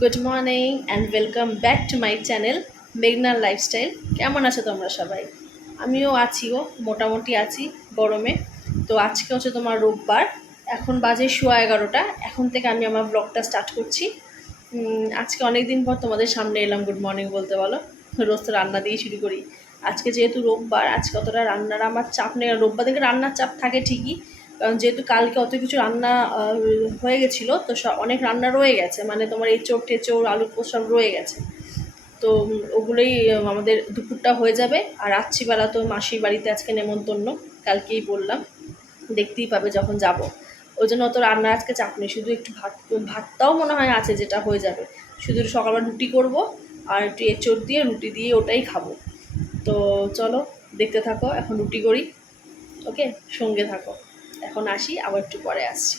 Good morning and welcome back to my channel মেঘনার lifestyle. কেমন আছো তোমরা সবাই? আমিও আছিও, মোটামুটি আছি গরমে। তো আজকে হচ্ছে তোমার রোববার, এখন বাজে 11:15। এখন থেকে আমি আমার ব্লগটা স্টার্ট করছি। আজকে অনেক দিন পর তোমাদের সামনে এলাম গুড মর্নিং বলতে, বলো। রোজ তো রান্না দিয়েই শুরু করি। আজকে যেহেতু রোববার, আজকে অতটা রান্নার আমার চাপ নেই। রোববার দিকে রান্নার চাপ থাকে ঠিকই, কারণ যেহেতু কালকে অত কিছু রান্না হয়ে গেছিলো, তো অনেক রান্না রয়ে গেছে, মানে তোমার এঁচোড় টেচোড় আলু পোস্ত সব রয়ে গেছে। তো ওগুলোই আমাদের দুপুরটা হয়ে যাবে। আর রাত্রিবেলা তো মাসির বাড়িতে আজকে নেমন্তন্ন, কালকেই বললাম, দেখতেই পাবে যখন যাব। ওই জন্য অত রান্না আজকে চাপ নেই, শুধু একটু ভাতটাও মনে হয় আছে, যেটা হয়ে যাবে। শুধু সকালবেলা রুটি করব, আর একটু এঁচোড় দিয়ে রুটি দিয়ে ওটাই খাবো। তো চলো দেখতে থাকো, এখন রুটি করি। ওকে, সঙ্গে থাকো। এখন আসি, আবার একটু পরে আসছি।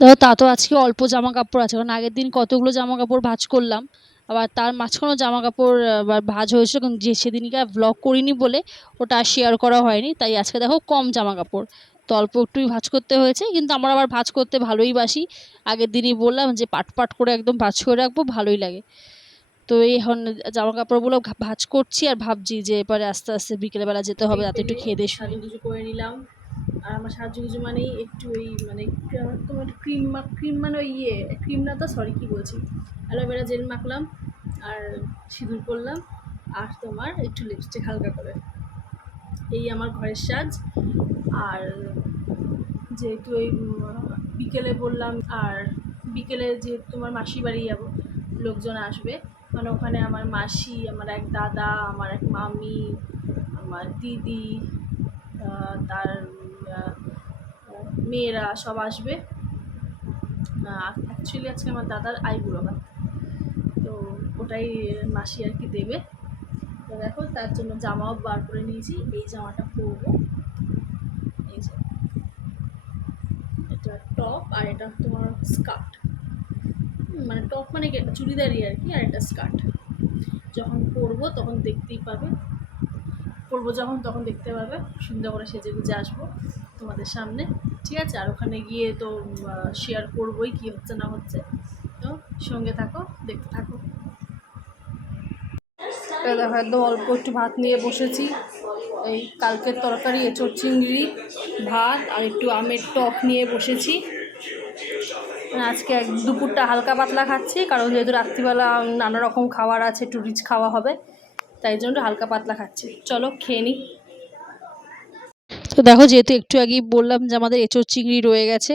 দেখো, তা তো আজকে অল্প জামা কাপড় আছে, কারণ আগের দিন কতগুলো জামা কাপড় ভাঁজ করলাম। আবার তার মাঝখানেও জামা কাপড় আবার ভাঁজ হয়েছিল, কারণ যে সেদিনকে ব্লগ করিনি বলে ওটা শেয়ার করা হয়নি। তাই আজকে দেখো কম জামা কাপড়, তো অল্প একটুই ভাঁজ করতে হয়েছে। কিন্তু আমার আবার ভাঁজ করতে ভালোই বাসি। আগের দিনই বললাম যে পাট পাট করে একদম ভাঁজ করে রাখবো, ভালোই লাগে। তো এই এখন জামা কাপড়গুলো ভাঁজ করছি, আর ভাবছি যে এবারে আস্তে আস্তে বিকেলবেলা যেতে হবে, রাতে একটু খেয়ে দিয়ে শুই। সাজুগুজু করে নিলাম। আর আমার সাজুগুজু মানেই একটু ওই মানে তোমার ক্রিম ক্রিম মানে ওই ক্রিম না তো, সরি কী বলছি, অ্যালোভেরা জেল মাখলাম, আর সিঁদুর করলাম, আর তোমার একটু লিপস্টিক হালকা করে। এই আমার ঘরের সাজ। আর যেহেতু এই বিকেলে বললাম, আর বিকেলে যেহেতু তোমার মাসির বাড়ি যাবো, লোকজন আসবে, মানে ওখানে আমার মাসি, আমার এক দাদা, আমার এক মামি, আমার দিদি, তার মেয়েরা সব আসবে। অ্যাকচুয়ালি আজকে আমার দাদার আইবুড়ো ভাত, তো ওটাই মাসি আর কি দেবে। তো দেখো, তার জন্য জামাও বার করে নিয়েছি। এই জামাটা পরবো, এই যে এটা টপ, আর এটা তোমার স্কার্ট, মানে টপ মানে কি, একটা চুড়িদারই আর কি, আর একটা স্কার্ট। যখন পরবো তখন দেখতেই পাবে, পরবো যখন তখন দেখতে পাবে। সুন্দর করে সেজে গুজে আসবো তোমাদের সামনে, ঠিক আছে? আর ওখানে গিয়ে তো শেয়ার করবোই কি হচ্ছে না হচ্ছে। তো সঙ্গে থাকো, দেখতে থাকো। দেখো, একদম অল্প একটু ভাত নিয়ে বসেছি। এই কালকের তরকারি, এঁচোড় চিংড়ি, ভাত, আর একটু আমের টক নিয়ে বসেছি। আজকে দুপুরটা হালকা পাতলা খাচ্ছি, কারণ যেহেতু রাত্রিবেলা নানা রকম খাবার আছে, একটু রিচ খাওয়া হবে, তাই জন্য হালকা পাতলা খাচ্ছি। চলো খেয়ে নিই। তো দেখো, যেহেতু একটু আগেই বললাম যে আমাদের এঁচোড় চিংড়ি রয়ে গেছে,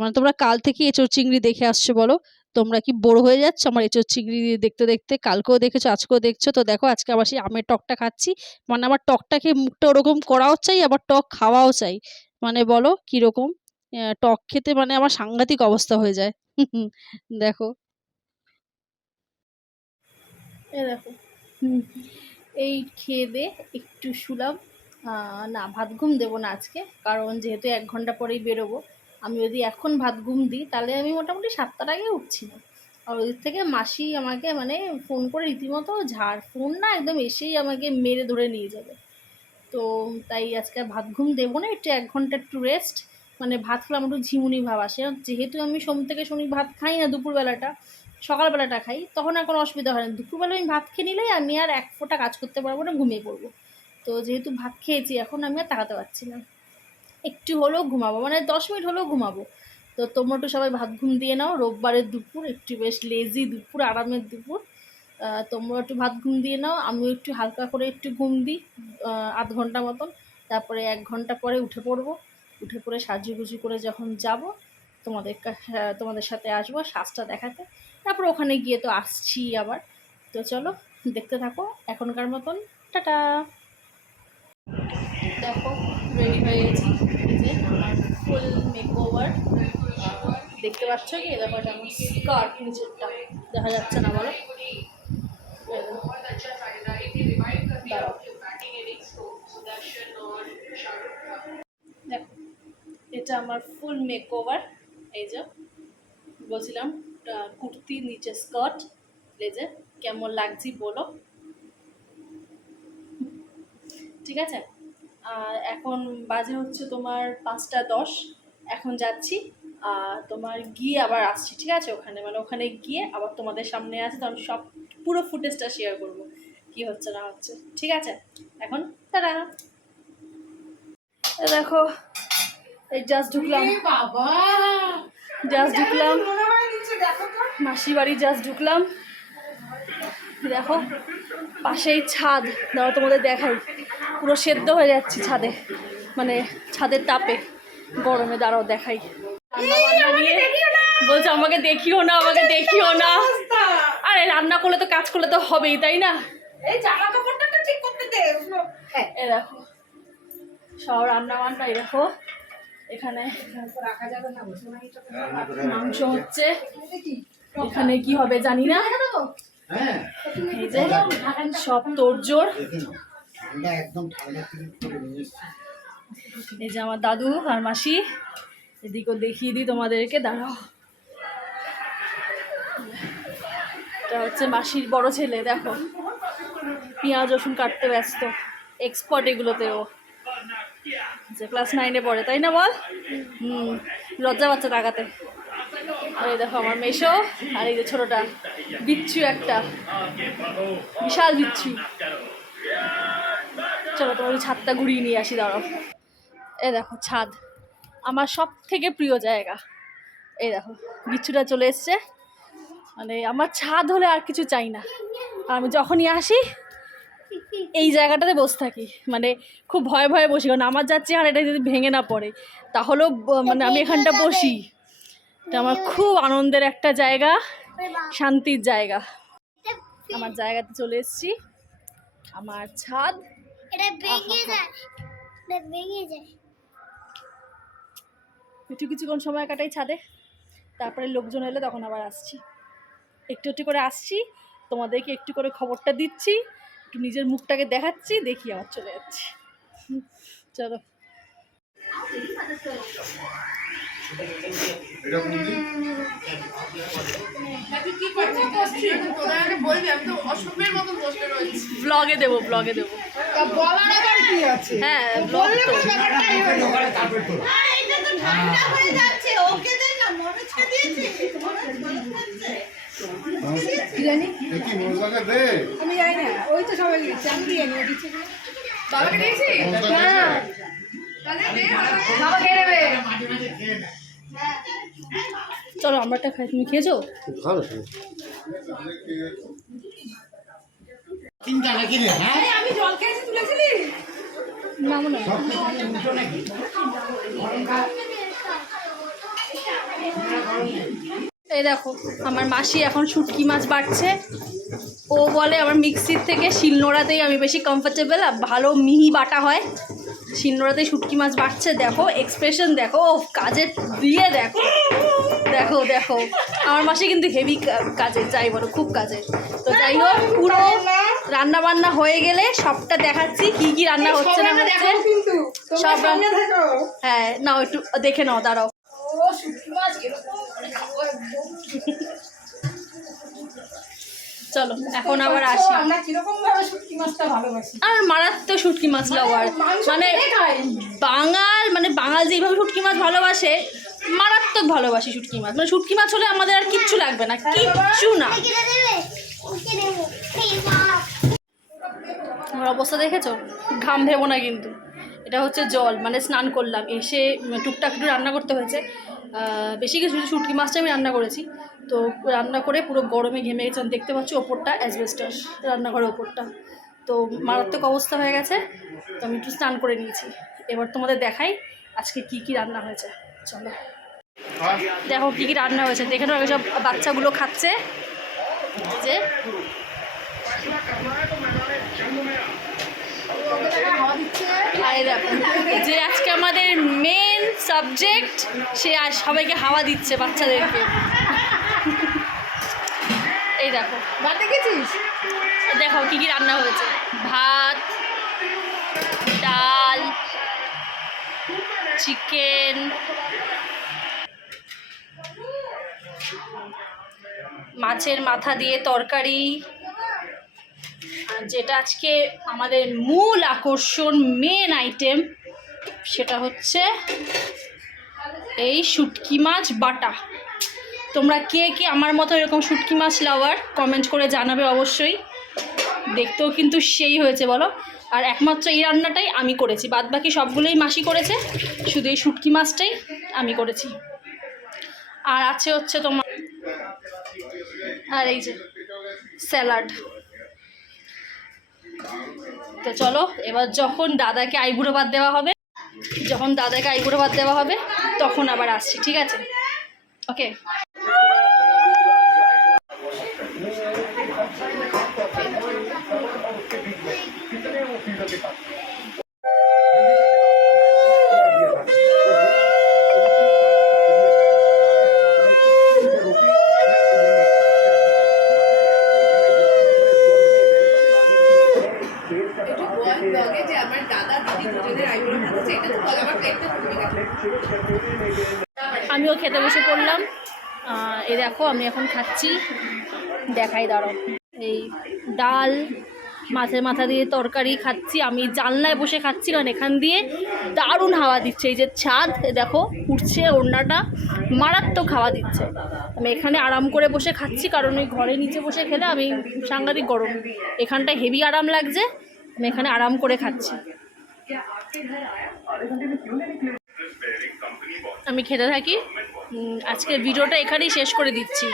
মানে তোমরা কাল থেকে এঁচোড় চিংড়ি দেখে আসছো, বলো তোমরা কি বোর হয়ে যাচ্ছ আমার এঁচোড় চিংড়ি দেখতে দেখতে? কালকেও দেখেছো, আজকেও দেখছো। তো দেখো আজকে আবার সেই আমের টকটা খাচ্ছি, মানে আমার টকটা খেয়ে মুখটা ওরকম করাও চাই, আবার টক খাওয়াও চাই। মানে বলো কিরকম টক খেতে, মানে আমার সাংঘাতিক অবস্থা হয়ে যায়। দেখো। এ দেখো, এই খেয়ে দে একটু শুলাম। না, ভাত ঘুম দেবো না আজকে, কারণ যেহেতু 1 ঘন্টা পরেই বেরোবো। আমি যদি এখন ভাত ঘুম দিই তাহলে আমি মোটামুটি 7টার আগে উঠছি না। আর ওদিক থেকে মাসি আমাকে মানে ফোন করে রীতিমতো ঝাড়, ফোন না একদম এসেই আমাকে মেরে ধরে নিয়ে যাবে। তো তাই আজকে আর ভাত ঘুম দেবো না, একটু 1 ঘন্টা একটু রেস্ট। মানে ভাত খেলে আমার একটু ঝিমুনি ভাব আসে, যেহেতু আমি সোম থেকে শনি ভাত খাই না দুপুরবেলাটা, সকালবেলাটা খাই, তখন আর কোনো অসুবিধা হয় না। দুপুরবেলা আমি ভাত খেয়ে নিলেই আমি আর এক ফোঁটা কাজ করতে পারবো না, ঘুমিয়ে পড়বো। তো যেহেতু ভাত খেয়েছি এখন আমি আর তাকাতে পারছি না, একটু হলেও ঘুমাবো, মানে 10 মিনিট হলেও ঘুমাবো। তো তোমরা একটু সবাই ভাত ঘুম দিয়ে নাও, রোববারের দুপুর একটু বেশ লেজি দুপুর, আরামের দুপুর। তোমরা একটু ভাত ঘুম দিয়ে নাও, আমিও একটু হালকা করে একটু ঘুম দিই, 1/2 ঘন্টা মতন। তারপরে 1 ঘন্টা পরে উঠে পড়বো। উঠে পড়ে সাজুগুজু করে যখন যাব তোমাদের সাথে আসবো সাজটা দেখাতে। তারপর ওখানে গিয়ে তো আসছি আবার। তো চলো দেখতে থাকো এখনকার মতন। টাটা। দেখো রেডি হয়ে গেছি, এই যে আমার ফুল মেকওভার। দেখতে পাচ্ছ কি? দেখো এটা আমার স্কার্ট, নিচেরটা দেখা যাচ্ছে না বলো? দাঁড়াও। দেখো এটা আমার ফুল মেকওভার। এই যে বলছিলাম, কুর্তি নিচে স্কার্ট, ব্লেজার, কেমন লাগছি বলো? ঠিক আছে। আর এখন বাজে হচ্ছে তোমার 5টা 10। এখন যাচ্ছি, তোমার গিয়ে আবার আসছি, ঠিক আছে? ওখানে মানে ওখানে গিয়ে আবার তোমাদের সামনে আসি, তখন সব পুরো ফুটেজটা শেয়ার করব কি হচ্ছে না হচ্ছে, ঠিক আছে? এখন তারা দেখো, এই জাস্ট ঢুকলাম, মাসির বাড়ি জাস্ট ঢুকলাম। দেখো পাশেই ছাদ, দাঁড়াও তোমাদের দেখাই, পুরো সেদ্ধ হয়ে যাচ্ছি ছাদে, মানে ছাদের তাপে গরমে। দাঁড়াও দেখাই। রান্না নিয়ে বলছে আমাকে দেখিও না, আমাকে দেখিও না। আরে রান্না করলে তো কাজ করলে তো হবেই, তাই না? এই জামা কাপড়টা ঠিক করতে দে। এ দেখো সব রান্না বান্না, এই দেখো এখানে মাংস হচ্ছে, এখানে কি হবে জানি না। এই যে সব তোড়জোড়। এই যে আমার দাদু আর মাসি, এদিকেও দেখিয়ে দিই তোমাদেরকে, দাঁড়াও। এটা হচ্ছে মাসির বড় ছেলে, দেখো পেঁয়াজ রসুন কাটতে ব্যস্ত, এক্সপার্ট এগুলোতেও। যে ক্লাস 9-এ পড়ে, তাই না বল? লজ্জা পাচ্ছে তাকাতে। আর এই দেখো আমার মেশো, আর এই যে ছোটটা বিচ্ছু, একটা বিশাল বিচ্ছু। চলো তোমার ছাদটা ঘুরিয়ে নিয়ে আসি, দাঁড়াও। এই দেখো ছাদ, আমার সব থেকে প্রিয় জায়গা। এই দেখো বিচ্ছুটা চলে এসছে, মানে আমার ছাদ হলে আর কিছু চাই না। আর আমি যখনই আসি এই জায়গাটাতে বসে থাকি, মানে খুব ভয়ে ভয়ে বসি, কারণ আমার যাচ্ছে আর এটা যদি ভেঙে না পড়ে তাহলেও মানে আমি এখানটা বসি। এটা আমার খুব আনন্দের একটা জায়গা, শান্তির জায়গা। আমার জায়গাতে চলে এসেছি, আমার ছাদ। একটু কিছুক্ষণ সময় কাটাই ছাদে, তারপরে লোকজন এলে তখন আবার আসছি। একটু একটু করে আসছি, তোমাদেরকে একটু করে খবরটা দিচ্ছি, একটু নিজের মুখটাকে দেখাচ্ছি, দেখি আবার চলে যাচ্ছি। চলো। ব্লগে দেবো, ব্লগে দেবো। হ্যাঁ ব্লগ তো। আমি জানি না, ওই তো সবাই দিচ্ছে, আমি দিয়ে নিয়ে দিচ্ছি। বাবাকে দিয়েছি? হ্যাঁ বাবা খেয়ে নেবে। চলো আমরা একটা খাই, তুমি খেয়েছো? ভালো চিন্তা নাকি রে? হ্যাঁ আমি জল খেয়েছি, তুলেছিলি? না মনে হয়। এই দেখো আমার মাসি এখন শুটকি মাছ বাটছে। ও বলে আমার মিক্সির থেকে শিলনোড়াতেই আমি বেশি কমফোর্টেবল, আর ভালো মিহি বাটা হয়, শিলনোড়াতেই শুটকি মাছ বাটছে। দেখো এক্সপ্রেশন দেখো, ও কাজে দিয়ে দেখো দেখো দেখো আমার মাসি কিন্তু হেভি কাজের, যাই বলো খুব কাজের। তো যাই হোক, পুরো রান্না বান্না হয়ে গেলে সবটা দেখাচ্ছি কি কি রান্না হচ্ছে না হচ্ছে কিন্তু সব সামনে থাকো। হ্যাঁ নাও একটু দেখে নাও, দাঁড়াও। ও শুটকি মাছ এরকম করে খাবো একদম। চলো এখন আবার আসি। আমরা কিরকম ভাবে শুটকি মাছটা ভালোবাসি। আর মারাত্মক শুটকি মাছ লাভার, মানে বাঙাল যেভাবে শুটকি মাছ ভালোবাসে, মারাত্মক ভালোবাসি শুটকি মাছ। মানে শুটকি মাছ হলে আমাদের আর কিচ্ছু লাগবে না, কিচ্ছু না। আমার অবস্থা দেখেছো? ঘাম ভেবো না কিন্তু, এটা হচ্ছে জল, মানে স্নান করলাম এসে টুকটাক একটু রান্না করতে হয়েছে। বেশি কিছু শুটকি মাছটা আমি রান্না করেছি। তো রান্না করে পুরো গরমে ঘেমে গেছিলাম, দেখতে পাচ্ছি ওপরটা অ্যাসবেস্টার, রান্নাঘরের ওপরটা তো মারাত্মক অবস্থা হয়ে গেছে। তো আমি একটু স্নান করে নিয়েছি। এবার তোমাদের দেখাই আজকে কি কি রান্না হয়েছে। চলো দেখো কি কি রান্না হয়েছে, দেখে নাও। সব বাচ্চাগুলো খাচ্ছে, যে আর দেখো যে আজকে আমাদের মেন সাবজেক্ট, সে আজ সবাইকে হাওয়া দিচ্ছে বাচ্চাদেরকে। এই দেখো ভাত দেখেছিস? দেখো কি কি রান্না হয়েছে, ভাত, ডাল, চিকেন, মাছের মাথা দিয়ে তরকারি, আর যেটা আজকে আমাদের মূল আকর্ষণ, মেন আইটেম, সেটা হচ্ছে এই শুটকি মাছ বাটা। তোমরা কে কে আমার মতো এরকম শুটকি মাছ লাভার কমেন্ট করে জানাবে অবশ্যই। দেখতেও কিন্তু সেই হয়েছে বলো। আর একমাত্র এই রান্নাটাই আমি করেছি, বাদ বাকি সবগুলোই মাসি করেছে, শুধু এই শুটকি মাছটাই আমি করেছি। আর আছে হচ্ছে তোমার, আর এই যে স্যালাড। তো চলো এবার যখন দাদাকে আইবুড়ো ভাত দেওয়া হবে, তখন আবার আসছি, ঠিক আছে? ওকে। যে আমার দাদা দিদি দুজনের আইবুড়ো ভাত আছে, এটা তো বল, আমার প্লেটটা তুমি রাখো। আমিও খেতে বসে পড়লাম। এই দেখো আমি এখন খাচ্ছি, দেখাই দাঁড়াও। এই ডাল, মাছের মাথা দিয়ে তরকারি খাচ্ছি। আমি জানলায় বসে খাচ্ছি, কারণ এখান দিয়ে দারুণ হাওয়া দিচ্ছে। এই যে ছাদ দেখো উঠছে, ওড়নাটা মারাত্মক হাওয়া দিচ্ছে। আমি এখানে আরাম করে বসে খাচ্ছি, কারণ ওই ঘরে নিচে বসে খেলে আমি সাংঘাতিক গরম, এখানটা হেভি আরাম লাগছে, আমি এখানে আরাম করে খাচ্ছি। আমি খেতে থাকি। আজকের ভিডিওটা এখানেই শেষ করে দিচ্ছি।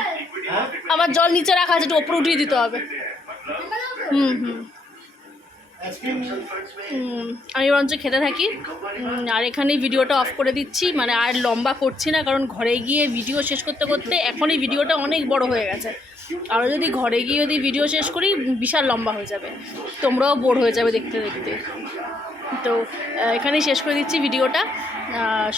আমার জল নিচে রাখা আছে, একটু ওপরে উঠিয়ে দিতে হবে। আমি বরঞ্চ খেতে থাকি, আর এখানেই ভিডিওটা অফ করে দিচ্ছি। মানে আর লম্বা করছি না, কারণ ঘরে গিয়ে ভিডিও শেষ করতে করতে এখনই ভিডিওটা অনেক বড় হয়ে গেছে। আর যদি ঘরে গিয়ে যদি ভিডিও শেষ করি, বিশাল লম্বা হয়ে যাবে, তোমরাও বোর হয়ে যাবে দেখতে দেখতে। তো এখানেই শেষ করে দিচ্ছি ভিডিওটা।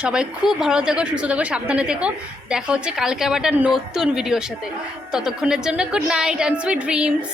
সবাই খুব ভালো থেকো, সুস্থ থেকো, সাবধানে থেকো। দেখা হচ্ছে কালকে আবার একটা নতুন ভিডিওর সাথে। ততক্ষণের জন্য good night and sweet dreams.